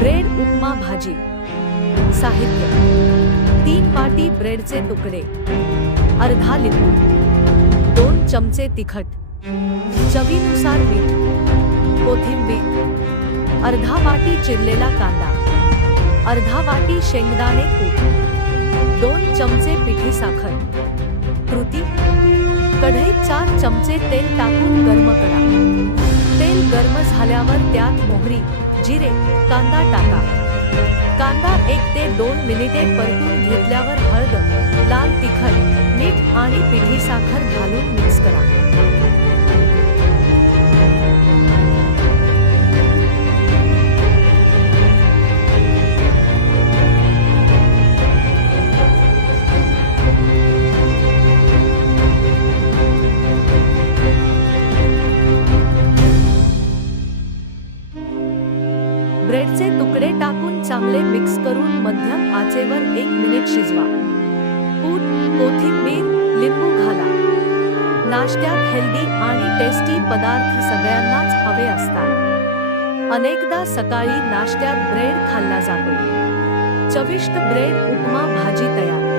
Bread उपमा भाजी. साहित्य. तीन वाटी ब्रेडचे तुकडे. अर्धा लिंबू. दोन चमचे तिखट. चवीनुसार मीठ. कोथिंबीर. अर्धा वाटी चिरलेला कांदा. अर्धा वाटी शेंगदाणे कूट दोन चमचे पिठी साखर. कृती. कढईत चार चमचे तेल टाकून गरम करा. मोहरी जिरे कांदा टाका. कांदा एक ते दोन मिनिटे परतून घेतल्यावर हळद लाल तिखट मीठ आणि पिठी साखर घालून मिक्स करा. ब्रेडचे तुकडे टाकून चांगले मिक्स करून मध्यम आचेवर एक मिनिट शिजवा. कूट कोथिंबीर लिंबू घाला. नाश्त्यात हेल्दी आणि टेस्टी पदार्थ सगळ्यांनाच हवे असतात. अनेकदा सकाळी नाश्त्यात ब्रेड खाल्ला जातो. चविष्ट ब्रेड उपमा भाजी तयार.